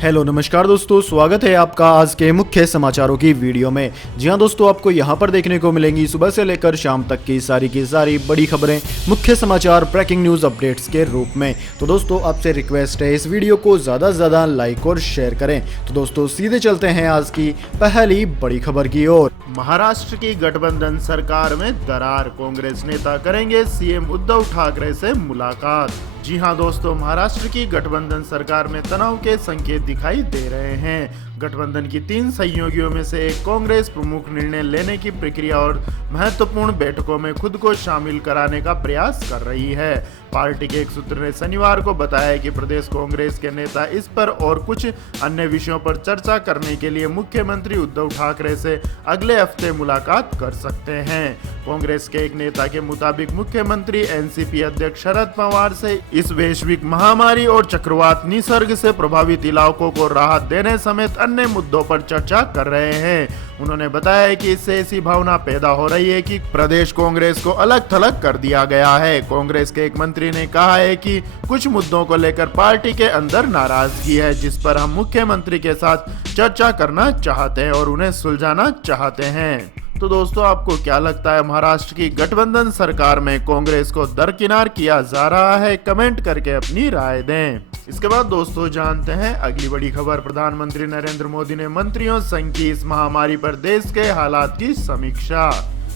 Hello नमस्कार दोस्तों, स्वागत है आपका आज के मुख्य समाचारों की वीडियो में। जी हां दोस्तों, आपको यहां पर देखने को मिलेंगी सुबह से लेकर शाम तक की सारी बड़ी खबरें, मुख्य समाचार, ब्रेकिंग न्यूज़ अपडेट्स के रूप में। तो दोस्तों आपसे रिक्वेस्ट है, इस वीडियो को ज़्यादा से ज़्यादा लाइक और शेयर करें। तो दोस्तों सीधे चलते हैं आज की पहली बड़ी खबर की ओर। महाराष्ट्र की गठबंधन सरकार में दरार, कांग्रेस नेता करेंगे सीएम उद्धव ठाकरे से मुलाकात। जी हां दोस्तों, महाराष्ट्र की गठबंधन सरकार में तनाव के संकेत दिखाई दे रहे हैं। गठबंधन की 3 सहयोगियों में से एक कांग्रेस प्रमुख निर्णय लेने की प्रक्रिया और महत्वपूर्ण बैठकों में खुद को शामिल कराने का प्रयास कर रही है। पार्टी के एक सूत्र ने शनिवार को बताया कि प्रदेश कांग्रेस के नेता इस पर और कुछ अन्य विषयों पर चर्चा करने के लिए मुख्यमंत्री उद्धव ठाकरे से अगले हफ्ते मुलाकात कर सकते हैं। कांग्रेस के एक नेता के मुताबिक मुख्यमंत्री एनसीपी अध्यक्ष शरद पवार से इस वैश्विक महामारी और चक्रवात निसर्ग से प्रभावित इलाकों को राहत देने समेत अन्य मुद्दों पर चर्चा कर रहे हैं। उन्होंने बताया कि इससे ऐसी भावना पैदा हो रही है कि प्रदेश कांग्रेस को अलग थलग कर दिया गया है। कांग्रेस के एक मंत्री ने कहा है कि कुछ मुद्दों को लेकर पार्टी के अंदर नाराजगी है, जिस पर हम मुख्यमंत्री के साथ चर्चा करना चाहते हैं और उन्हें सुलझाना चाहते हैं। तो दोस्तों आपको क्या लगता है, महाराष्ट्र की गठबंधन सरकार में कांग्रेस को दरकिनार किया जा रहा है? कमेंट करके अपनी राय दें। इसके बाद दोस्तों जानते हैं अगली बड़ी खबर। प्रधानमंत्री नरेंद्र मोदी ने मंत्रियों संघ की इस महामारी पर देश के हालात की समीक्षा।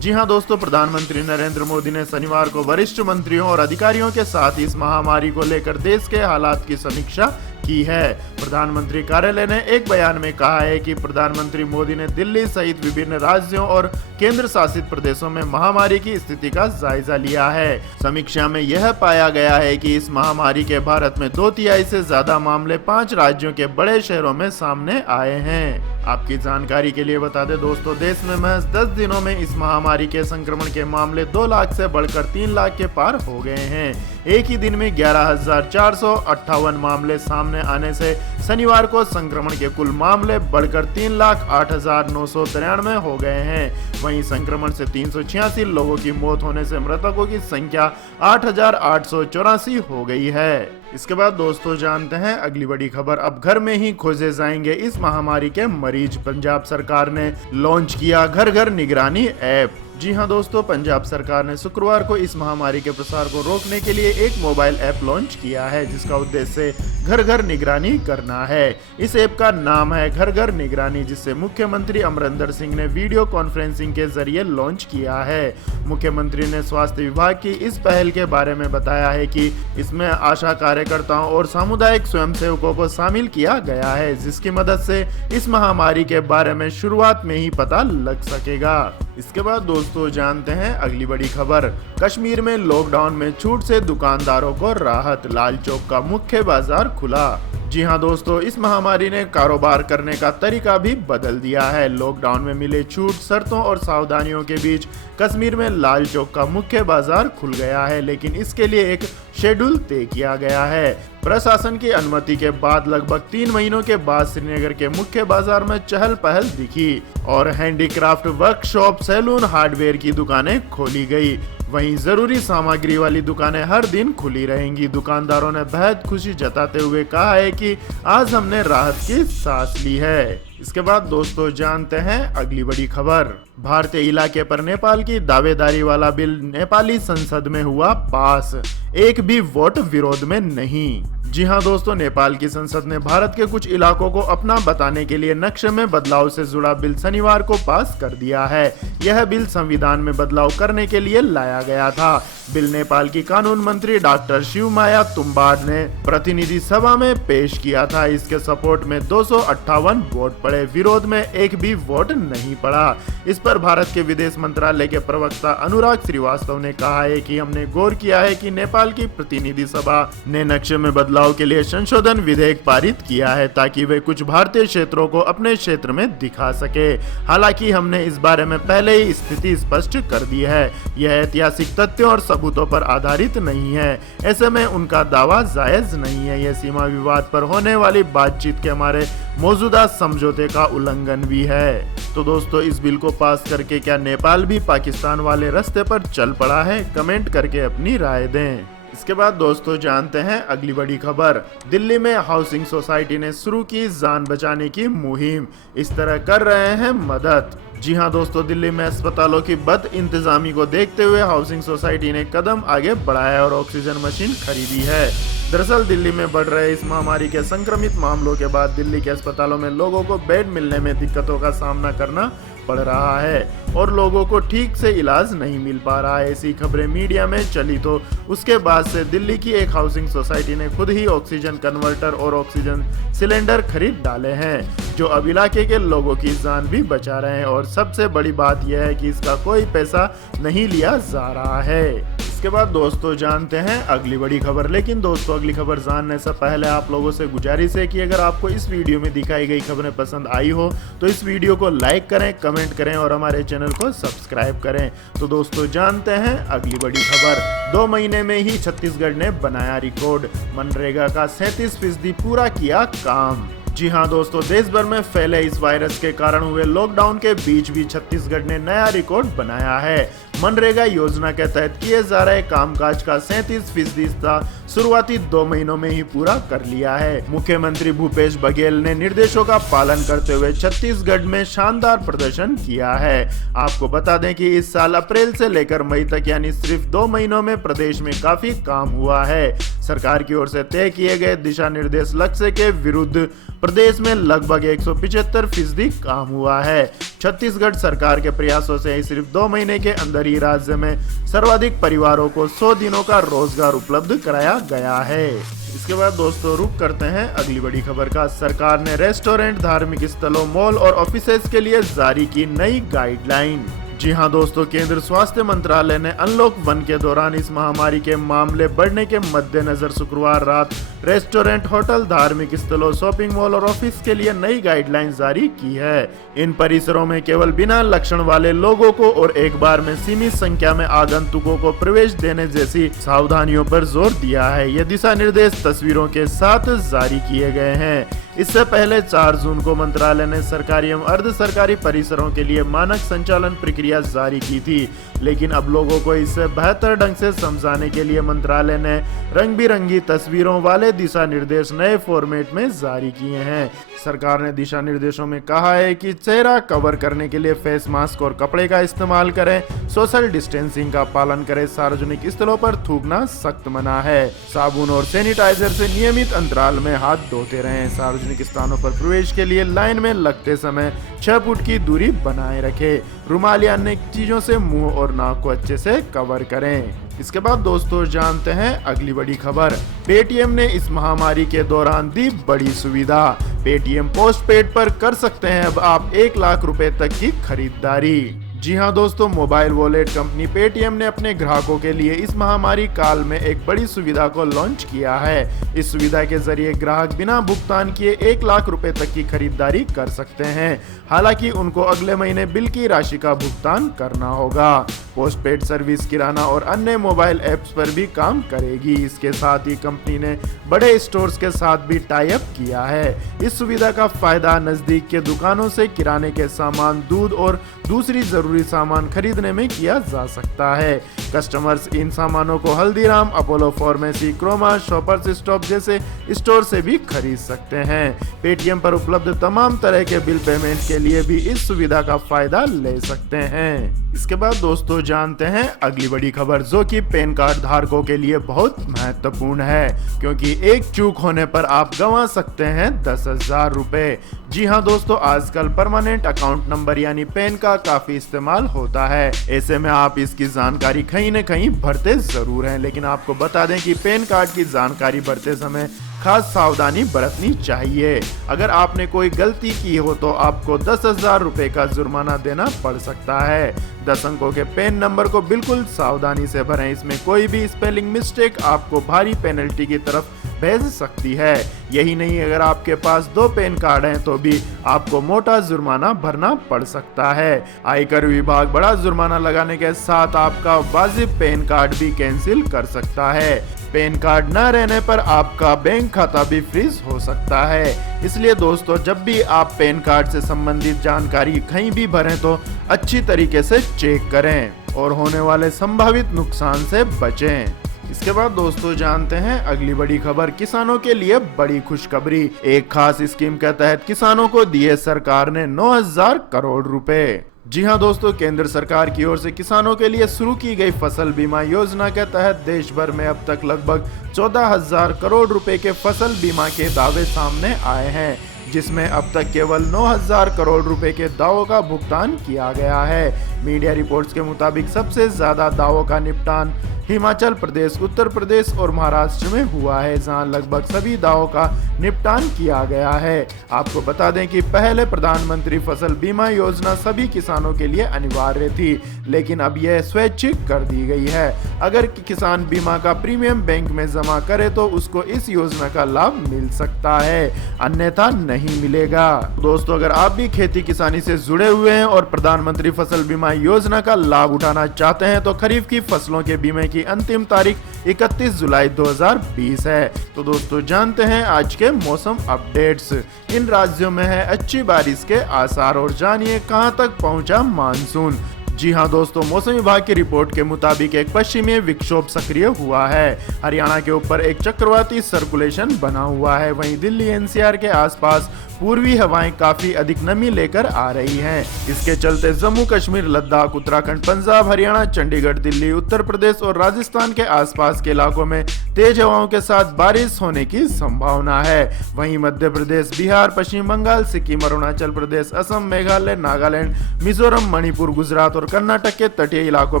जी हां दोस्तों, प्रधानमंत्री नरेंद्र मोदी ने शनिवार को वरिष्ठ मंत्रियों और अधिकारियों के साथ इस महामारी को लेकर देश के हालात की समीक्षा की है। प्रधानमंत्री कार्यालय ने एक बयान में कहा है कि प्रधानमंत्री मोदी ने दिल्ली सहित विभिन्न राज्यों और केंद्र शासित प्रदेशों में महामारी की स्थिति का जायजा लिया है। समीक्षा में यह पाया गया है कि इस महामारी के भारत में 2/3 से ज्यादा मामले 5 राज्यों के बड़े शहरों में सामने आए हैं। आपकी जानकारी के लिए बता दें दोस्तों, देश में महज 10 दिनों में इस महामारी के संक्रमण के मामले 2 लाख से बढ़कर 3 लाख के पार हो गए हैं। एक ही दिन में 11,458 मामले सामने आने से शनिवार को संक्रमण के कुल मामले बढ़कर 3,08,993 हो गए हैं। वहीं संक्रमण से 386 लोगों की मौत होने से मृतकों की संख्या 8,884 हो गई है। इसके बाद दोस्तों जानते हैं अगली बड़ी खबर। अब घर में ही खोजे जाएंगे इस महामारी के मरीज, पंजाब सरकार ने लॉन्च किया घर घर निगरानी ऐप। जी हां दोस्तों, पंजाब सरकार ने शुक्रवार को इस महामारी के प्रसार को रोकने के लिए एक मोबाइल ऐप लॉन्च किया है, जिसका उद्देश्य घर घर निगरानी करना है। इस ऐप का नाम है घर घर निगरानी, जिसे मुख्यमंत्री अमरिंदर सिंह ने वीडियो कॉन्फ्रेंसिंग के जरिए लॉन्च किया है। मुख्यमंत्री ने स्वास्थ्य विभाग की इस पहल के बारे में बताया है कि इसमें आशा कार्यकर्ताओं और सामुदायिक स्वयंसेवकों को शामिल किया गया है, जिसकी मदद से इस महामारी के बारे में शुरुआत में ही पता लग सकेगा। इसके बाद दोस्तों जानते हैं अगली बड़ी खबर। कश्मीर में लॉकडाउन में छूट से दुकानदारों को राहत, लाल चौक का मुख्य बाजार खुला। जी हां दोस्तों, इस महामारी ने कारोबार करने का तरीका भी बदल दिया है। लॉकडाउन में मिले छूट, शर्तों और सावधानियों के बीच कश्मीर में लाल चौक का मुख्य बाजार खुल गया है, लेकिन इसके लिए एक शेड्यूल तय किया गया है। प्रशासन की अनुमति के बाद लगभग 3 महीनों के बाद श्रीनगर के मुख्य बाजार में चहल पहल दिखी और हैंडीक्राफ्ट, वर्कशॉप, सैलून, हार्डवेयर की दुकानें खोली गई। वहीं जरूरी सामग्री वाली दुकानें हर दिन खुली रहेंगी। दुकानदारों ने बेहद खुशी जताते हुए कहा है कि आज हमने राहत की सांस ली है। इसके बाद दोस्तों जानते हैं अगली बड़ी खबर। भारतीय इलाके पर नेपाल की दावेदारी वाला बिल नेपाली संसद में हुआ पास, एक भी वोट विरोध में नहीं। जी हां दोस्तों, नेपाल की संसद ने भारत के कुछ इलाकों को अपना बताने के लिए नक्शे में बदलाव से जुड़ा बिल शनिवार को पास कर दिया है। यह बिल संविधान में बदलाव करने के लिए लाया गया था। बिल नेपाल की कानून मंत्री डॉक्टर शिवमाया तुम्बाड ने प्रतिनिधि सभा में पेश किया था। इसके सपोर्ट में 258 वोट पड़े, विरोध में एक भी वोट नहीं पड़ा। इस पर भारत के विदेश मंत्रालय के प्रवक्ता अनुराग श्रीवास्तव ने कहा है कि हमने गौर किया है कि नेपाल की प्रतिनिधि सभा ने नक्शे में बदलाव के लिए संशोधन विधेयक पारित किया है, ताकि वे कुछ भारतीय क्षेत्रों को अपने क्षेत्र में दिखा सके। हालांकि हमने इस बारे में पहले ही स्थिति स्पष्ट कर दी है। यह ऐतिहासिक तथ्यों और सबूतों पर आधारित नहीं है। ऐसे में उनका दावा जायज नहीं है। यह सीमा विवाद पर होने वाली बातचीत के हमारे मौजूदा समझौते का उल्लंघन भी है। तो दोस्तों, इस बिल को पास करके क्या नेपाल भी पाकिस्तान वाले रास्ते पर चल पड़ा है? कमेंट करके अपनी राय दें। इसके बाद दोस्तों जानते हैं अगली बड़ी खबर। दिल्ली में हाउसिंग सोसाइटी ने शुरू की जान बचाने की मुहिम, इस तरह कर रहे हैं मदद। जी हां दोस्तों, दिल्ली में अस्पतालों की बद इंतजामी को देखते हुए हाउसिंग सोसाइटी ने कदम आगे बढ़ाया और ऑक्सीजन मशीन खरीदी है। दरअसल दिल्ली में बढ़ रहे इस महामारी के संक्रमित मामलों के बाद दिल्ली के अस्पतालों में लोगों को बेड मिलने में दिक्कतों का सामना करना पड़ रहा है और लोगों को ठीक से इलाज नहीं मिल पा रहा है। ऐसी खबरें मीडिया में चली तो उसके बाद से दिल्ली की एक हाउसिंग सोसाइटी ने खुद ही ऑक्सीजन कन्वर्टर और ऑक्सीजन सिलेंडर खरीद डाले हैं, जो अब इलाके के लोगों की जान भी बचा रहे हैं। और सबसे बड़ी बात यह है कि इसका कोई पैसा नहीं लिया जा रहा है। इसके बाद दोस्तों जानते हैं अगली बड़ी खबर। लेकिन दोस्तों अगली खबर जानने से पहले आप लोगों से गुजारिश है कि अगर आपको इस वीडियो में दिखाई गई खबरें पसंद आई हो तो इस वीडियो को लाइक करें, कमेंट करें और हमारे चैनल को सब्सक्राइब करें। तो दोस्तों जानते हैं अगली बड़ी खबर। 2 महीने में ही छत्तीसगढ़ ने बनाया रिकॉर्ड, मनरेगा का 37% पूरा किया काम। जी हां दोस्तों, देश भर में फैले इस वायरस के कारण हुए लॉकडाउन के बीच भी छत्तीसगढ़ ने नया रिकॉर्ड बनाया है। मनरेगा योजना के तहत किए जा रहे कामकाज का 37% हिस्सा शुरुआती 2 महीनों में ही पूरा कर लिया है। मुख्यमंत्री भूपेश बघेल ने निर्देशों का पालन करते हुए छत्तीसगढ़ में शानदार प्रदर्शन किया है। आपको बता दें कि इस साल अप्रैल से लेकर मई तक यानी सिर्फ 2 महीनों में प्रदेश में काफी काम हुआ है। सरकार की ओर से तय किए गए दिशा निर्देश लक्ष्य के विरुद्ध प्रदेश में लगभग 175% काम हुआ है। छत्तीसगढ़ सरकार के प्रयासों से सिर्फ 2 महीने के अंदर ही राज्य में सर्वाधिक परिवारों को 100 दिनों का रोजगार उपलब्ध कराया गया है। इसके बाद दोस्तों रुक करते हैं अगली बड़ी खबर का। सरकार ने रेस्टोरेंट, धार्मिक स्थलों, मॉल और ऑफिसेज के लिए जारी की नई गाइडलाइन। जी हां दोस्तों, केंद्र स्वास्थ्य मंत्रालय ने अनलॉक 1 के दौरान इस महामारी के मामले बढ़ने के मद्देनजर शुक्रवार रात रेस्टोरेंट, होटल, धार्मिक स्थलों, शॉपिंग मॉल और ऑफिस के लिए नई गाइडलाइन जारी की है। इन परिसरों में केवल बिना लक्षण वाले लोगों को और एक बार में सीमित संख्या में आगंतुकों को प्रवेश देने जैसी सावधानियों पर जोर दिया है। ये दिशा निर्देश तस्वीरों के साथ जारी किए गए हैं। इससे पहले 4 जून को मंत्रालय ने सरकारी एवं अर्ध सरकारी परिसरों के लिए मानक संचालन प्रक्रिया जारी की थी, लेकिन अब लोगों को इससे बेहतर ढंग से समझाने के लिए मंत्रालय ने रंग बिरंगी तस्वीरों वाले दिशा निर्देश नए फॉर्मेट में जारी किए हैं। सरकार ने दिशा निर्देशों में कहा है कि चेहरा कवर करने के लिए फेस मास्क और कपड़े का इस्तेमाल करें, सोशल डिस्टेंसिंग का पालन करें, सार्वजनिक स्थलों पर थूकना सख्त मना है, साबुन और सैनिटाइजर से नियमित अंतराल में हाथ धोते रहें, सार्वजनिक स्थानों पर प्रवेश के लिए लाइन में लगते समय 6 फुट की दूरी बनाए रखें, रुमाल या अन्य चीजों से मुंह और नाक को अच्छे से कवर करें। इसके बाद दोस्तों जानते हैं अगली बड़ी खबर। पेटीएम ने इस महामारी के दौरान दी बड़ी सुविधा। पेटीएम पोस्ट पेड पर कर सकते हैं अब आप 1 लाख रुपए तक की खरीदारी। जी हां दोस्तों, मोबाइल वॉलेट कंपनी पेटीएम ने अपने ग्राहकों के लिए इस महामारी काल में एक बड़ी सुविधा को लॉन्च किया है। इस सुविधा के जरिए ग्राहक बिना भुगतान किए 1 लाख रुपए तक की खरीदारी कर सकते हैं। हालांकि उनको अगले महीने बिल की राशि का भुगतान करना होगा। पोस्टपेड सर्विस किराना और अन्य मोबाइल ऐप्स पर भी काम करेगी। इसके साथ ही कंपनी ने बड़े स्टोर्स के साथ भी टाई अप किया है। इस सुविधा का फायदा नजदीक के दुकानों से किराने के सामान, दूध और दूसरी जरूरी सामान खरीदने में किया जा सकता है। कस्टमर्स इन सामानों को Haldiram, Apollo pharmacy, Croma, Shoppers Stop जैसे स्टोर से भी खरीद सकते हैं। पेटीएम पर उपलब्ध तमाम तरह के बिल पेमेंट के लिए भी इस सुविधा का फायदा ले सकते हैं। इसके बाद दोस्तों जानते हैं अगली बड़ी खबर, जो कि पैन कार्ड धारकों के लिए बहुत महत्वपूर्ण है, क्योंकि एक चूक होने पर आप गंवा सकते हैं 10,000 रुपए। जी हां दोस्तों, आजकल परमानेंट अकाउंट नंबर यानी पैन का काफी इस्तेमाल होता है। ऐसे में आप इसकी जानकारी कहीं न कहीं भरते जरूर हैं, लेकिन आपको बता दें कि पैन कार्ड की जानकारी भरते समय खास सावधानी बरतनी चाहिए। अगर आपने कोई गलती की हो तो आपको 10,000 रुपए का जुर्माना देना पड़ सकता है। 10 अंकों के पैन नंबर को बिल्कुल सावधानी से भरें, इसमें कोई भी स्पेलिंग मिस्टेक आपको भारी पेनल्टी की तरफ भेज सकती है। यही नहीं, अगर आपके पास 2 पैन कार्ड हैं तो भी आपको मोटा जुर्माना भरना पड़ सकता है। आयकर विभाग बड़ा जुर्माना लगाने के साथ आपका वाजिब पैन कार्ड भी कैंसिल कर सकता है। पैन कार्ड न रहने पर आपका बैंक खाता भी फ्रीज हो सकता है। इसलिए दोस्तों, जब भी आप पैन कार्ड से संबंधित जानकारी कहीं भी भरें तो अच्छी तरीके से चेक करें और होने वाले संभावित नुकसान से बचें। इसके बाद दोस्तों जानते हैं अगली बड़ी खबर, किसानों के लिए बड़ी खुशखबरी। एक खास स्कीम के तहत किसानों को दिए सरकार ने 9,000 करोड़ रुपए। जी हां दोस्तों, केंद्र सरकार की ओर से किसानों के लिए शुरू की गई फसल बीमा योजना के तहत देश भर में अब तक लगभग 14,000 करोड़ रुपए के फसल बीमा के दावे सामने आए हैं, जिसमें अब तक केवल 9,000 करोड़ रुपए के दावों का भुगतान किया गया है। मीडिया रिपोर्ट्स के मुताबिक सबसे ज्यादा दावों का निपटान हिमाचल प्रदेश, उत्तर प्रदेश और महाराष्ट्र में हुआ है, जहां लगभग सभी दावों का निपटान किया गया है। आपको बता दें कि पहले प्रधानमंत्री फसल बीमा योजना सभी किसानों के लिए अनिवार्य थी, लेकिन अब यह स्वैच्छिक कर दी गई है। अगर किसान बीमा का प्रीमियम बैंक में जमा करे तो उसको इस योजना का लाभ मिल सकता है, अन्यथा नहीं मिलेगा। दोस्तों, अगर आप भी खेती किसानी से जुड़े हुए हैं और प्रधानमंत्री फसल बीमा योजना का लाभ उठाना चाहते हैं तो खरीफ की फसलों के बीमे की अंतिम तारीख 31 जुलाई 2020 है। तो दोस्तों जानते हैं आज के मौसम अपडेट्स। इन राज्यों में है अच्छी बारिश के आसार और जानिए कहां तक पहुंचा मानसून। जी हां दोस्तों, मौसम विभाग की रिपोर्ट के मुताबिक एक पश्चिमी विक्षोभ सक्रिय हुआ है। हरियाणा के ऊपर एक चक्रवाती सर्कुलेशन बना हुआ है। वहीं दिल्ली एनसीआर के आसपास पूर्वी हवाएं काफी अधिक नमी लेकर आ रही हैं। इसके चलते जम्मू कश्मीर, लद्दाख, उत्तराखंड, पंजाब, हरियाणा, चंडीगढ़, दिल्ली, उत्तर प्रदेश और राजस्थान के आसपास के इलाकों में तेज हवाओं के साथ बारिश होने की संभावना है। वहीं मध्य प्रदेश, बिहार, पश्चिम बंगाल, सिक्किम, अरुणाचल प्रदेश, असम, मेघालय, नागालैंड, मिजोरम, मणिपुर, गुजरात और कर्नाटक के तटीय इलाकों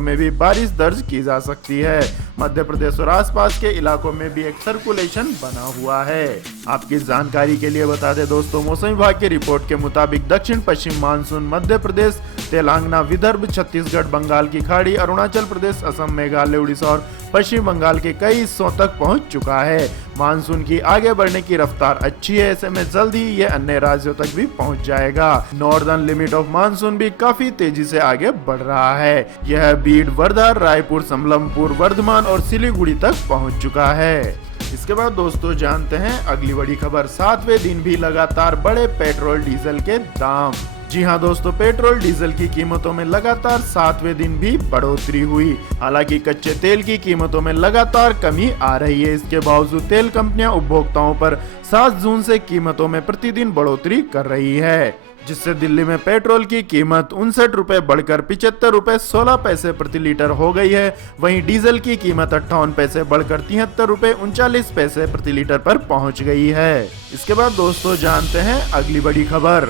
में भी बारिश दर्ज की जा सकती है। मध्य प्रदेश और आसपास के इलाकों में भी एक सर्कुलेशन बना हुआ है। आपकी जानकारी के लिए बता दें दोस्तों, मौसम विभाग की रिपोर्ट के मुताबिक दक्षिण पश्चिम मानसून मध्य प्रदेश, तेलंगाना, विदर्भ, छत्तीसगढ़, बंगाल की खाड़ी, अरुणाचल प्रदेश, असम, मेघालय, उड़ीसा और पश्चिम बंगाल के कई हिस्सों तक पहुंच चुका है। मानसून की आगे बढ़ने की रफ्तार अच्छी है, ऐसे में जल्द ही ये अन्य राज्यों तक भी पहुंच जाएगा। नॉर्दर्न लिमिट ऑफ मानसून भी काफी तेजी से आगे बढ़ रहा है। यह बीड, वर्धा, रायपुर, समलमपुर, वर्धमान और सिलीगुड़ी तक पहुंच चुका है। इसके बाद दोस्तों जानते हैं अगली बड़ी खबर, 7वें दिन भी लगातार बढ़े पेट्रोल डीजल के दाम। जी हां दोस्तों, पेट्रोल डीजल की कीमतों में लगातार 7वें दिन भी बढ़ोतरी हुई। हालांकि कच्चे तेल की कीमतों में लगातार कमी आ रही है। इसके बावजूद तेल कंपनियां उपभोक्ताओं पर 7 जून से कीमतों में प्रतिदिन बढ़ोतरी कर रही है, जिससे दिल्ली में पेट्रोल की कीमत 59 रुपए बढ़कर 75 रुपए 16 पैसे प्रति लीटर हो गई है। वहीं डीजल की कीमत 58 पैसे बढ़कर 73 रुपए 39 पैसे प्रति लीटर पर पहुंच गई है। इसके बाद दोस्तों जानते हैं अगली बड़ी खबर,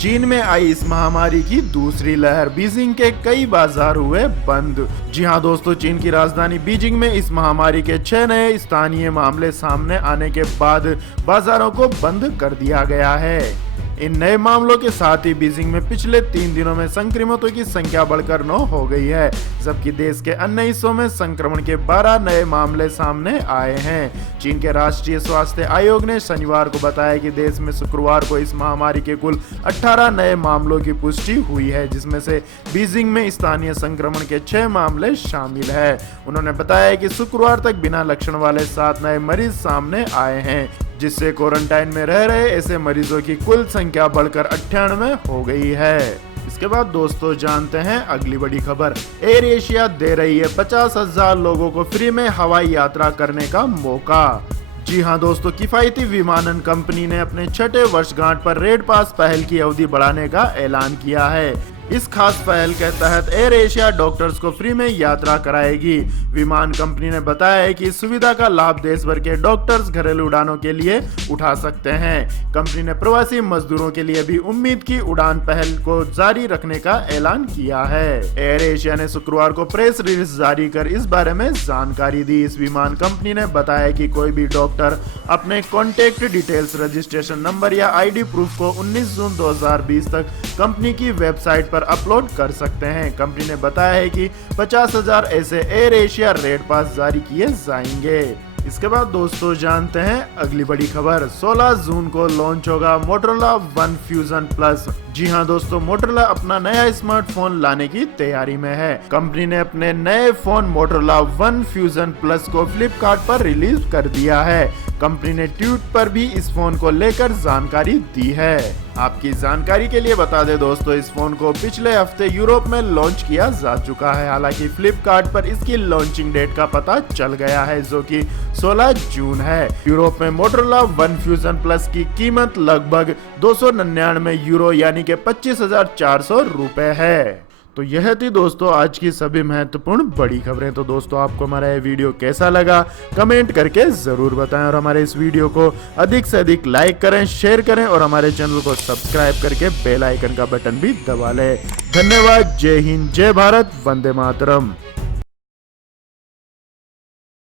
चीन में आई इस महामारी की दूसरी लहर, बीजिंग के कई बाजार हुए बंद। जी हां दोस्तों, चीन की राजधानी बीजिंग में इस महामारी के 6 नए स्थानीय मामले सामने आने के बाद बाजारों को बंद कर दिया गया है। इन नए मामलों के साथ ही बीजिंग में पिछले 3 दिनों में संक्रमितों की संख्या बढ़कर 9 हो गई है, जबकि देश के अन्य हिस्सों में संक्रमण के 12 नए मामले सामने आए हैं। चीन के राष्ट्रीय स्वास्थ्य आयोग ने शनिवार को बताया कि देश में शुक्रवार को इस महामारी के कुल 18 नए मामलों की पुष्टि हुई है, जिसमें से बीजिंग में स्थानीय संक्रमण के 6 मामले शामिल है। उन्होंने बताया कि शुक्रवार तक बिना लक्षण वाले 7 नए मरीज सामने आए हैं, जिससे क्वारंटाइन में रह रहे ऐसे मरीजों की कुल संख्या बढ़कर 98 हो गई है। इसके बाद दोस्तों जानते हैं अगली बड़ी खबर, एयर एशिया दे रही है 50,000 लोगों को फ्री में हवाई यात्रा करने का मौका। जी हां दोस्तों, किफायती विमानन कंपनी ने अपने 6ठे वर्षगांठ पर रेड पास पहल की अवधि बढ़ाने का ऐलान किया है। इस खास पहल के तहत एयर एशिया डॉक्टर्स को फ्री में यात्रा कराएगी। विमान कंपनी ने बताया है कि इस सुविधा का लाभ देश भर के डॉक्टर्स घरेलू उड़ानों के लिए उठा सकते हैं। कंपनी ने प्रवासी मजदूरों के लिए भी उम्मीद की उड़ान पहल को जारी रखने का ऐलान किया है। एयर एशिया ने शुक्रवार को प्रेस रिलीज जारी कर इस बारे में जानकारी दी। इस विमान कंपनी ने बताया कि कोई भी डॉक्टर अपने कॉन्टेक्ट डिटेल्स, रजिस्ट्रेशन नंबर या आईडी प्रूफ को 19 जून 2020 तक कंपनी की वेबसाइट पर अपलोड कर सकते हैं। कंपनी ने बताया है कि 50,000 ऐसे एयर एशिया रेड पास जारी किए जाएंगे। इसके बाद दोस्तों जानते हैं अगली बड़ी खबर, 16 जून को लॉन्च होगा मोटोरोला वन फ्यूजन प्लस। जी हाँ दोस्तों, मोटरोला अपना नया स्मार्टफोन लाने की तैयारी में है। कंपनी ने अपने नए phone Motorola one fusion plus को फ्लिपकार्ट पर रिलीज कर दिया है। कंपनी ने ट्वीट पर भी इस फोन को लेकर जानकारी दी है। आपकी जानकारी के लिए बता दें दोस्तों, इस फोन को पिछले हफ्ते यूरोप में लॉन्च किया जा चुका है। हालांकि फ्लिपकार्ट पर इसकी लॉन्चिंग डेट का पता चल गया है, जो कि 16 जून है। यूरोप में मोटरोला वन फ्यूजन प्लस की कीमत लगभग 299 यूरो यानी कि 25,400 रुपए है। तो यह थी दोस्तों आज की सभी महत्वपूर्ण बड़ी खबरें। तो दोस्तों, आपको हमारा ये वीडियो कैसा लगा कमेंट करके जरूर बताएं और हमारे इस वीडियो को अधिक से अधिक लाइक करें, शेयर करें और हमारे चैनल को सब्सक्राइब करके बेल आइकन का बटन भी दबा लें। धन्यवाद। जय हिंद, जय भारत, वंदे मातरम।